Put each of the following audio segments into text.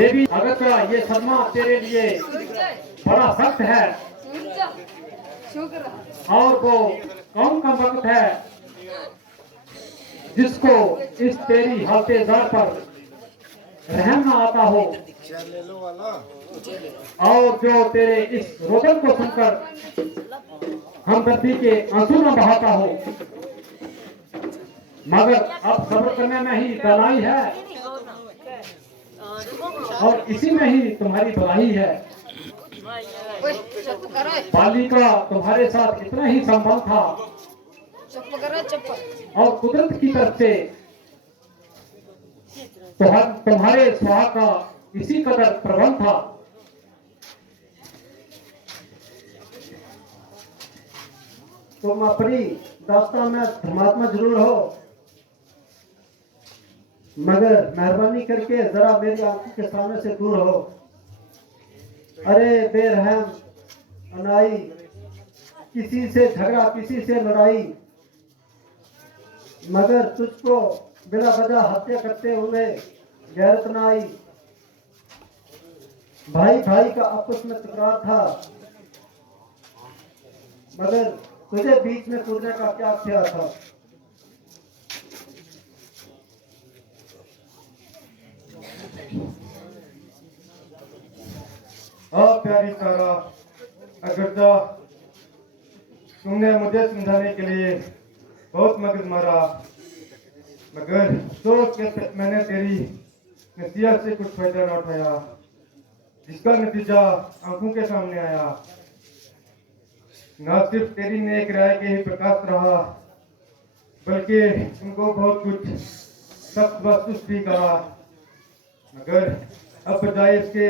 देवी अगत्या, ये सदमा तेरे लिए बड़ा सख्त है। और वो कौन का वक्त है जिसको इस तेरी हालतेजार पर रहम न आता हो, और जो तेरे इस रोदन को सुनकर हमदर्दी के आंसू न बहाता हो। मगर अब सब्र करने में ही भलाई है, और इसी में ही तुम्हारी भलाई है। बाली का तुम्हारे साथ इतना ही संबंध था, और कुदरत की तरफ से तुम्हारे स्वाहा का इसी कदर प्रबंध था। तुम अपनी दास्तान में धर्मात्मा जरूर हो, मगर मेहरबानी करके जरा मेरी आंखों के सामने से दूर हो। अरे बेरहम अनाई, किसी से झगड़ा किसी से लड़ाई, मगर तुझको बिना वजह हत्या करते हुए गैरत न आई। भाई भाई का आपस में तकरार था, मगर तुझे बीच में कूदने का क्या ख्याल था। प्यारी तारा, अगरदा, तुमने मुझे समझाने के लिए बहुत मगज मारा, मगर सोच के मैंने तेरी नसीहत से कुछ फायदा न उठाया, जिसका नतीजा आंखों के सामने आया। न सिर्फ तेरी नेक राय के ही प्रकाश रहा, बल्कि तुमको बहुत कुछ सख्त व सुस्त भी कहा। मगर अब बजाय इसके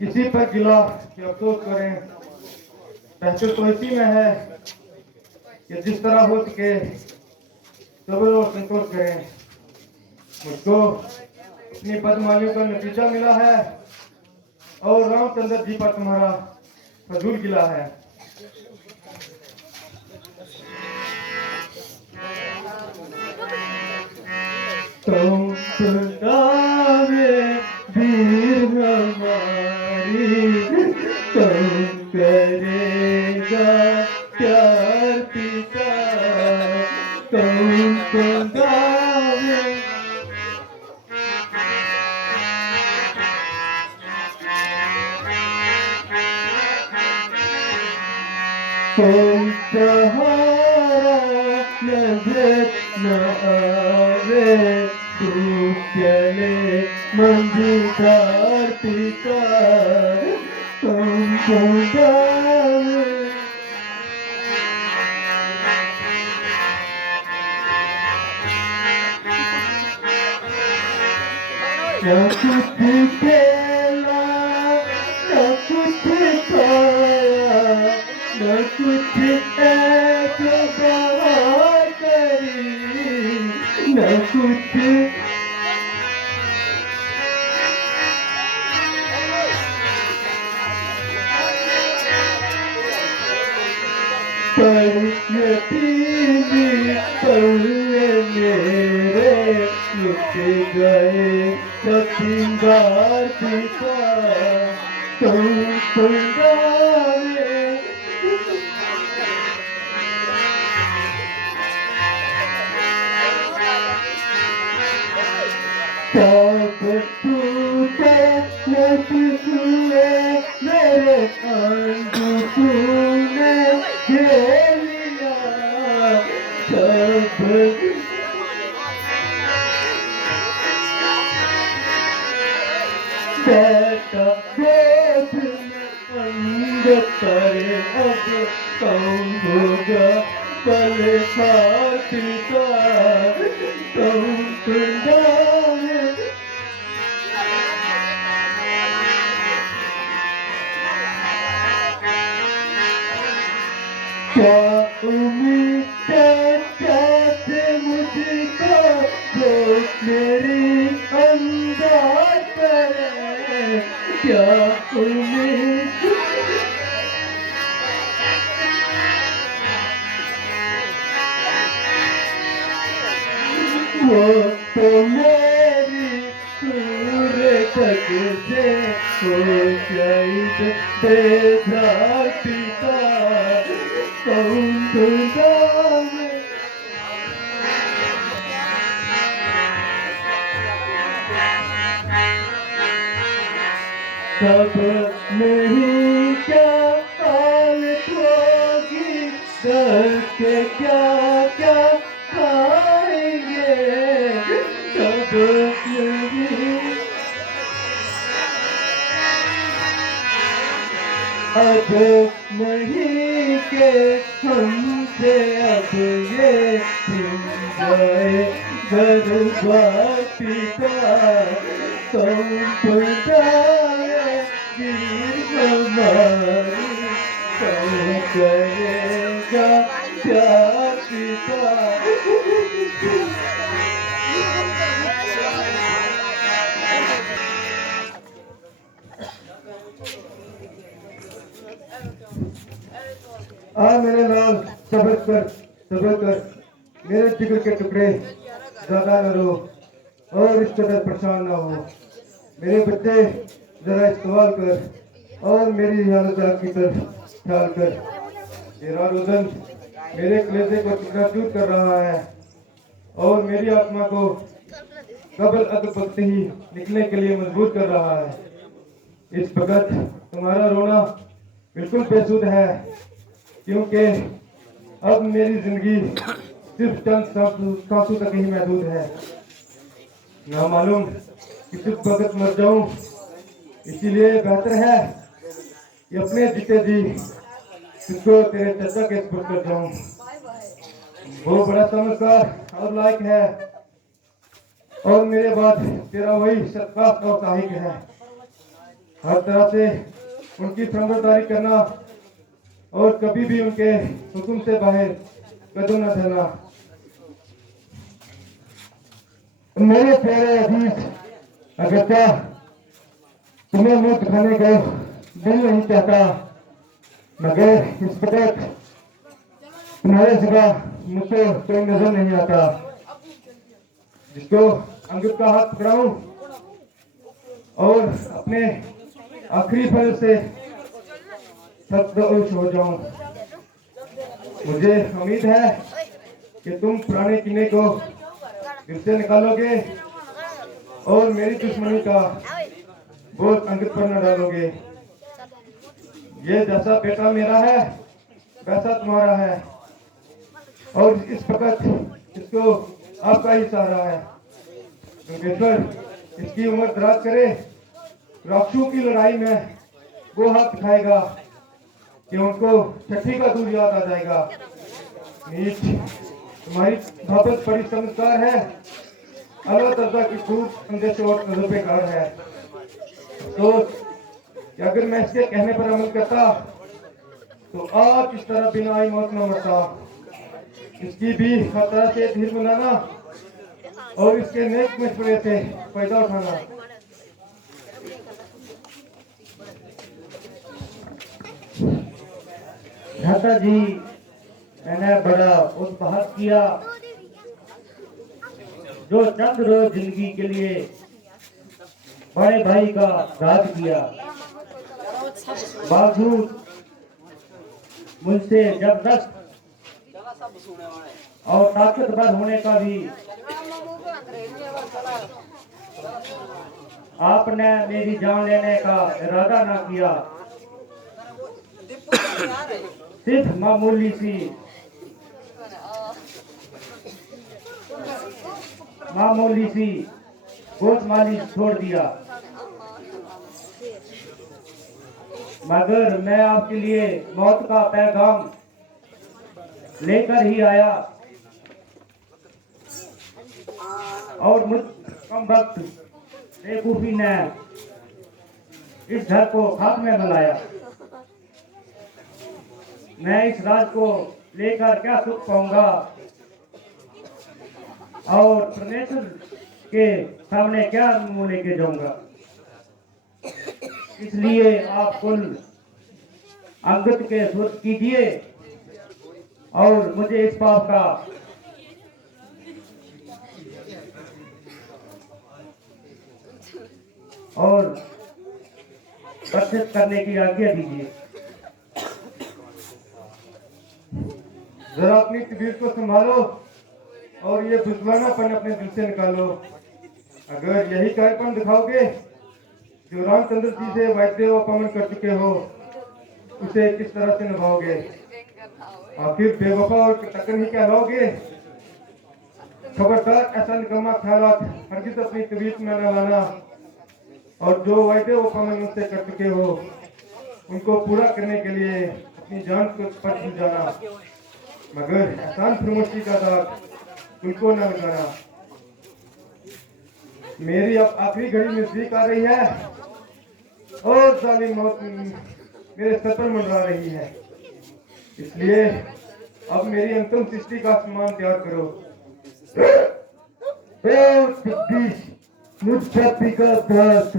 किसी पर गिला कि अफसोस करें, बेहतर तो इसी में है कि जिस तरह हो सके सब्र और संतोष करें। मुझको अपनी बदमाशियों का नतीजा मिला है, और रामचंद्र जी पर तुम्हारा फजूल गिला है। तुम सुनावे वीर हमारी, तुम करेगा प्यार पिता, तुम सुनावे। तुम सहारा नजर न आवे, तू चले मंजिलदार पिता, तुमको जावे। न कुछ खेला न कुछ पाया, न कुछ ऐतबार करी, न कुछ पर यतीमी पल्ले मेरे लुट गए सतिंगार पिता, तुम पंगावे। सब टूटे लट हुए मेरे अंधु तूने घेर लिया, सब बेटा गोद में अंदर करे, अब कौन होगा पल पिता, तुम पंगावे। क्या उम्मीद थे मुझको जो मेरी अंदाज करे, क्या उम्मीद वो तो मेरी सूरत तक से हो शहीद बेजार पिता कौन जाने सब नहीं क्या हालत होगी दर्द के क्या क्या खाएंगे सब नहीं अब नहीं के हमसे अब ये दिन जाए घर बार पिता तुम बुझाए वीर हमारी कौन करेगा प्यार पिता मेरे लाल सबर कर मेरे जिगर के टुकड़े ज्यादा न रो और इस कदर परेशान ना हो मेरे बच्चे जरा इस्तेमाल कर और मेरी हालत की तरफ ख्याल कर तेरा रोदन मेरे कलेजे को चकनाचूर कर रहा है और मेरी आत्मा को कबल अकबकते ही निकलने के लिए मजबूर कर रहा है इस वक्त तुम्हारा रोना बिल्कुल बेसुध है क्योंकि अब मेरी जिंदगी सिर्फ चंद सांसों तक ही महदूद है ना मालूम किस वक्त मर जाऊं इसीलिए बेहतर है कि अपने जीते जी तुझको तेरे चाचा के सुपुर्द कर जाऊं वो बड़ा समझदार और लायक है और मेरे बाद तेरा वही सत्पास और साहिक है हर तरह से उनकी फरमाबरदारी करना और कभी भी उनके हुक्म से बाहर कदम न धरना मेरे प्यारे अजीज अगरचा तुम्हें मुंह दिखाने को दिल नहीं चाहता मगर इस वक्त तुम्हारे सिवा मुझको कोई नजर नहीं आता जिसको अंगूर का हाथ पकड़ाऊं और अपने आखिरी फल से सदोष हो जाऊं मुझे उम्मीद है कि तुम पुराने किन्ने को दिल से निकालोगे और मेरी दुश्मनी का बोझ अंकित पर न डालोगे ये जैसा बेटा मेरा है वैसा तुम्हारा है और इस वक्त इसको आपका ही सहारा है गंगेश्वर इसकी उम्र दराज करे राक्षसों की लड़ाई में वो हाथ दिखाएगा कि उनको छठी का दूर याद आ जाएगा नीच तुम्हारी भापत बड़ी समझदार है अल्लाह दर्जा की खूब संदेश और तजुर्बेकार है तो कि अगर मैं इसके कहने पर अमल करता तो आज इस तरह बिना आई मौत न मरता इसकी भी हर तरह से धीर बनाना और इसके नेक मशवरे से फायदा उठाना चाचा जी मैंने बड़ा उत्साह किया जो चंद रोज जिंदगी के लिए बड़े भाई का राज किया बावजूद मुझसे जबरदस्त और ताकतवर होने का भी आपने मेरी जान लेने का इरादा ना किया सिर्फ मामूली सी गोद मालिश छोड़ दिया मगर मैं आपके लिए मौत का पैगाम लेकर ही आया और मुझ कम वक्त बेवकूफी ने इस घर को खाक में मिलाया मैं इस राज को लेकर क्या सुख पाऊंगा और परमेश्वर के सामने क्या मुंह लेके जाऊंगा इसलिए आप कुल अंगत के सुध कीजिए और मुझे इस पाप का और वर्षित करने की आज्ञा दीजिए। जरा अपनी तबीयत को संभालो और ये बुजवानापन अपने दिल से निकालो। अगर यही कार्यपन दिखाओगे जो रामचंद्र जी से वायदेव अपमान कर चुके हो, उसे किस तरह से निभाओगे? आखिर बेवफा और टक्कर ही कहलाओगे? खबरदार ऐसा निकम्मा ख्यालात हरगिज अपनी तबीयत में न लाना, और जो वायदेव अपमान मुझसे कर चुके हो उनको पूरा करने के लिए अपनी जान को पर झूल जाना, मगर एहसान फरमोशी का दाग उनको न लगाना। मेरी अब आखिरी घड़ी नजदीक आ रही है और जालिम मौत मेरे सर पर मंडरा रही है, इसलिए अब मेरी अंतिम सृष्टि का सम्मान तैयार करो। जगदीश, मुझ छाती का दर्द